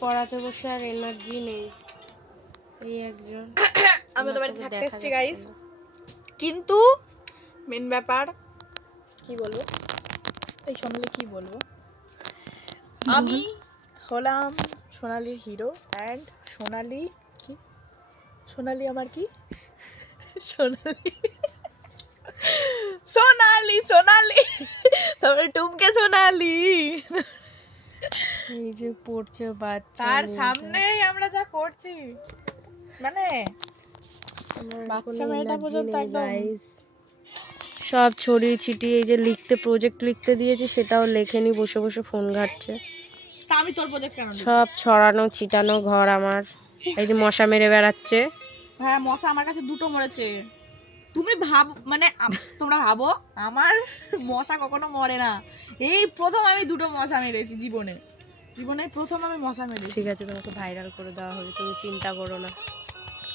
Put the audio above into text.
পড়াতে বসে আর এনার্জি নেই। এই একজন আমি তো বাড়িতে থাকতে এসেছি গাইস, কিন্তু মেন ব্যাপার কি বলবো, এই সোনালি কি বলবো, আমি হলাম সোনালির হিরো অ্যান্ড সোনালি কি, সোনালি আমার কি, সোনালি সোনালি সোনালি তারপরে টুমকে সোনালি, এই যে পড়ছে বাচ্চা, তার সামনেই আমরা যা করছি, মানে বাচ্চা মেয়েটা পর্যন্ত একদম সব ছড়িয়ে ছিটিয়ে। এই যে লিখতে, প্রজেক্ট লিখতে দিয়েছি সেটাও লেখেনি, বসে বসে ফোন ঘাটছে। তা আমি তোর প্রজেক্ট কেন দেব? সব ছড়ানো ছিটানো ঘর আমার। এই যে মশা মেরে বেড়াচ্ছে। হ্যাঁ মশা আমার কাছে দুটো মরেছে। তুমি ভাব, মানে তোমরা ভাবো আমার মশা কখনো মরে না, এই প্রথম আমি দুটো মশা মেরেছি জীবনে, জীবনে প্রথম আমি মশা মেরেছি। ঠিক আছে, তোমাকে ভাইরাল করে দেওয়া হবে, তুমি চিন্তা করো না।